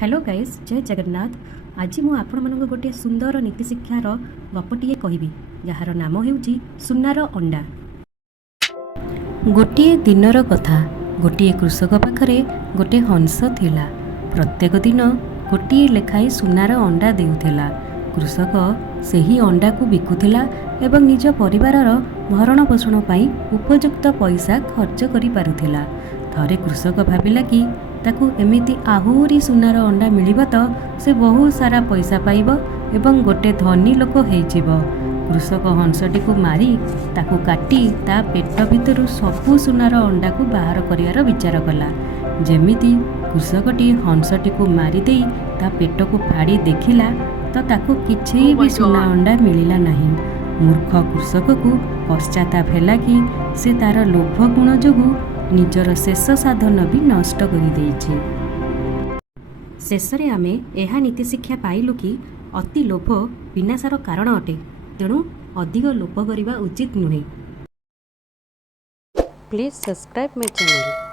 Hello guys, जय जगन्नाथ। आज मु आपण मानक गोटे सुंदर नीति शिक्षार गपटिए कहबी जार नाम हेउची सुनार अंडा। गोटिए दिनर कथा। गोटिए कृषक पाखरे गोटे हंस थिला। प्रत्येक दिन गोटिए लेखाई सुनार अंडा देउथिला। कृषक सेही अंडा को बिकुथिला एवं निज परिवारर भरण पोषण पई उपयुक्त पैसा खर्च करि पारुथिला। थरे कृषक भाबिला कि ताकू एमिति आहुरी सुनार अंडा मिलिब तो से बहुत सारा पैसा पाइब एवं गोटे धनी लोक हेजिब। कृषक हंसटी को मारी ताकू काटी ता पेट भितर सबु सुनार अंडा को बाहर करियार विचार कला। जेमिति कृषकटी हंसटी को मारी देई ता पेट को फाड़ी देखिला तो ताकू किछि भी सुना अंडा मिलिला नहीं। मूर्ख कृषक को पश्चाताप ହେଲା कि से तार लोभ गुण जोगु निजर शेष साधन भी नष्ट करि देइछि। शेषरे आमे एहा नीति शिक्षा पाइलु कि अति लोभ विनाशर कारण अटे, तेणु अधिक लोभ करिबा उचित नुहे। Please subscribe my channel.